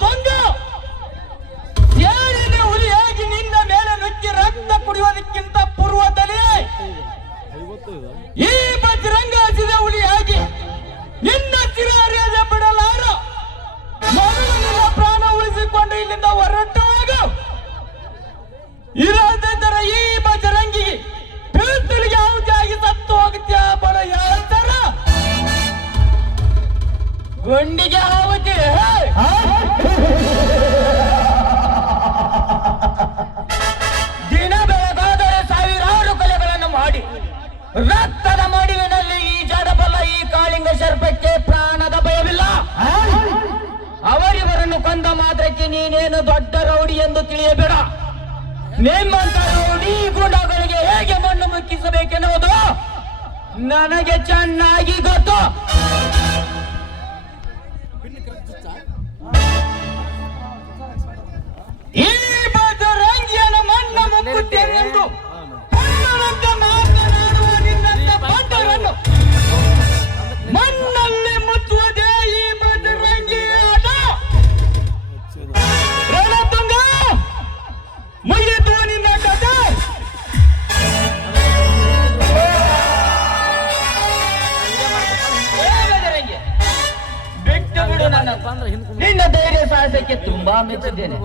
ತುಂಗ ಸೇರಿನ ಹುಲಿಯಾಗಿ ನಿನ್ನ ಮೇಲೆ ನುಗ್ಗಿ ರಕ್ತ ಕುಡಿಯೋದಕ್ಕಿಂತ ಪೂರ್ವದಲ್ಲಿ ಈ ಬಜರಂಗ ಹಸಿದ ಹುಲಿಯಾಗಿ ನಿನ್ನ ಚಿರಾರ್ಯದ ಬಿಡಲಾರ ಮೊದಲು ನಿನ್ನ ಪ್ರಾಣ ಉಳಿಸಿಕೊಂಡು ಇಲ್ಲಿಂದ ಹೊರಟುವಾಗ ಇರೋದರ ಈ ಬಜರಂಗಿ ಪೀರ್ತಲಿಗೆ ಯಾವುದಾಗಿ ಸತ್ತು ಹೋಗುತ್ತೆ ಬಡ ಯಾರ ಗುಂಡಿಗೆ ಆವತಿ ದಿನ ಬೆಳಗಾದರೆ ಸಾವಿರಾರು ಕೊಲೆಗಳನ್ನು ಮಾಡಿ ರಕ್ತದ ಮಡುವಿನಲ್ಲಿ ಈ ಜಡಬಲ್ಲ ಈ ಕಾಳಿಂಗ ಸರ್ಪಕ್ಕೆ ಪ್ರಾಣದ ಭಯವಿಲ್ಲ. ಅವರಿವರನ್ನು ಕೊಂದ ಮಾತ್ರಕ್ಕೆ ನೀನೇನು ದೊಡ್ಡ ರೌಡಿ ಎಂದು ತಿಳಿಯಬೇಡ. ನಿಮ್ಮಂತ ರೌಡಿ ಗುಂಡಗಳಿಗೆ ಹೇಗೆ ಮಣ್ಣು ಮುಕ್ಕಿಸಬೇಕೆನ್ನುವುದು ನನಗೆ ಚೆನ್ನಾಗಿ ಗೊತ್ತು. ಈ ಬಜರಂಗಿಯನ್ನು ಮಣ್ಣು ಮುಕ್ಕುತ್ತೇನೆಂದು ಮಾತನಾಡುವ ನಿನ್ನಂತ ಬಂಡರನ್ನು ಮಣ್ಣಲ್ಲಿ ಮುಚ್ಚುವುದೇ ಈ ಬಜರಂಗಿ ಆಟ. ರಣತುಂಗ ಮುಗಿದು ನಿನ್ನ ಕಥೆ. ಬಿಟ್ಟು ಬಿಡು ನನ್ನ. ನಿನ್ನ ಧೈರ್ಯ ಸಾಹಸಕ್ಕೆ ತುಂಬಾ ಮೆಚ್ಚಿದ್ದೇನೆ.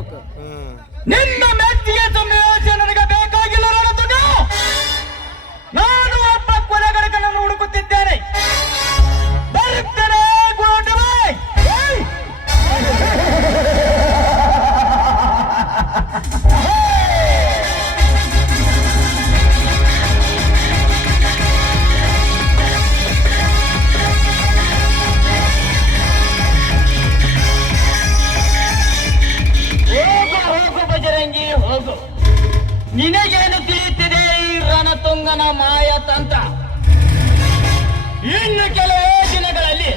ನಿನ್ನ ಮೆಚ್ಚಿಗೆ ಸಮಾವೇಶ ನನಗೆ ಬೇಕಾಗಿಲ್ಲ ರಣತುಂಗ. ನಾನು ಒಬ್ಬ ಕೊಲೆಗಡಕನನ್ನು ಹುಡುಕುತ್ತಿದ್ದೇನೆ. ಬರುತ್ತೇನೆ ಗೋಟಬಾಯ್. ಹೋಗು ಬಜರಂಗಿ ಹೋಗು. ನಿನಗೇನು ತಿಳಿಯುತ್ತಿದೆ ಈ ರಣತುಂಗನ ಮಾಯ ತಂತ್ರ? ಇನ್ನು ಕೆಲವೇ ದಿನಗಳಲ್ಲಿ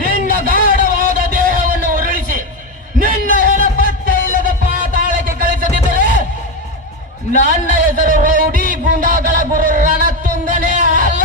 ನಿನ್ನ ಗಾಢವಾದ ದೇಹವನ್ನು ಉರುಳಿಸಿ ನಿನ್ನ ಪತ್ತೆ ಇಲ್ಲದ ಪಾತಾಳಕ್ಕೆ ಕಳಿಸದಿದ್ದರೆ ನನ್ನ ಹೆಸರು ರೌಡಿ ಗುಂಡಾಗಳ ಗುರು ರಣತುಂಗನೇ ಅಲ್ಲ.